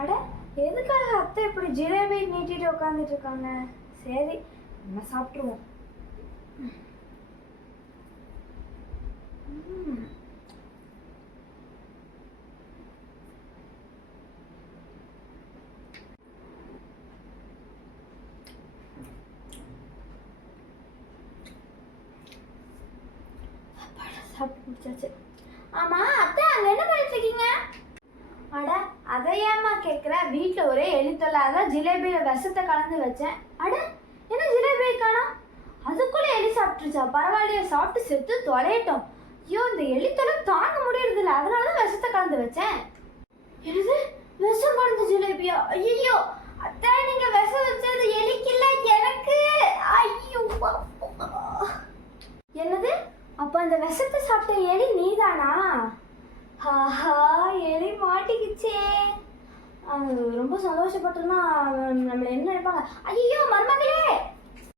அட, எதுக்காக அத்தை இப்படி ஜிலேபி நீட்டிட்டு உட்காந்துட்டு இருக்காங்க? சரி, நம்ம சாப்பிட்ருவோம். சாப்பிட்டு முடிச்சாச்சு. ஆமா அத்தை, அங்க என்ன பண்ணிட்டு இருக்கீங்க? அட, அதை ஏமா கேட்குற? வீட்டில் ஒரே எலித்தொல்லை, அதான் ஜிலேபியில் விஷத்தை கலந்து வச்சேன். அட, என்ன ஜிலேபி காணோம்? அதுக்குள்ளே எலி சாப்பிட்டுருச்சா? பரவாயில்லையே, சாப்பிட்டு செத்து தொலையட்டும். ஐயோ, இந்த எலித்தொல்லை தாங்க முடியறது இல்லை, அதனால தான் விஷத்தை கலந்து வச்சேன். என்னது, விஷம் கலந்த ஜிலேபியா? ஐயோ அத்தை, நீங்க விஷம் வச்சது எலிக்கு இல்லை, எனக்கு. ஐயோ, என்னது? அப்போ அந்த விஷத்தை சாப்பிட்ட எலி நீதானா? ஆஹா, எலி மாட்டிக்கிச்சே. ரொம்ப சந்தோஷப்பட்டோம்னா நம்ம என்ன நினைப்பாங்க? ஐயோ மருமகளே,